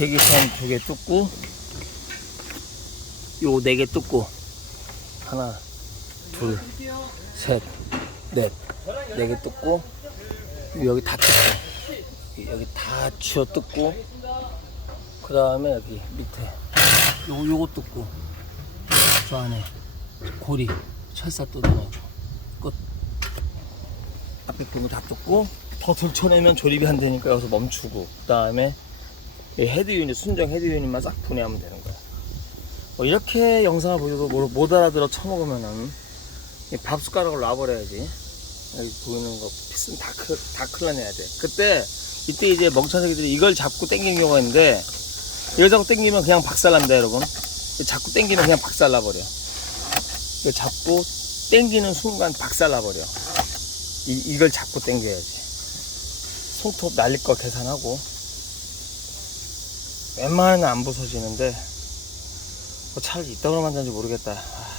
계기판 두개 뜯고 요 네개 뜯고 하나 둘셋넷네 개 뜯고 여기 다 뜯고 여기 다 쥐어 뜯고 그 다음에 여기 밑에 요 요거 뜯고 저 안에 고리 철사 뜯어놓고 끝 앞에 부분 다 뜯고 더 들쳐내면 조립이 안 되니까 여기서 멈추고 그 다음에 이 헤드 유닛 순정 헤드 유닛만 싹 분해하면 되는 거야. 뭐 이렇게 영상을 보셔도 뭐- 못 알아들어 쳐먹으면은 이밥 숟가락을 놔버려야지. 여기 보이는 거 피스는 다, 클, 다 클러내야 돼. 그때 이때 이제 멍청이들이 이걸 잡고 당기는 경우가 있는데 이걸 잡고 당기면 그냥 박살납니다, 여러분. 자꾸 당기면 그냥 박살나버려. 이걸 잡고 당기는 순간 박살나버려. 이, 이걸 잡고 당겨야지. 손톱 날릴 거 계산하고 웬만하면 안 부서지는데 뭐 차를 이따구로 만드는지 모르겠다 아,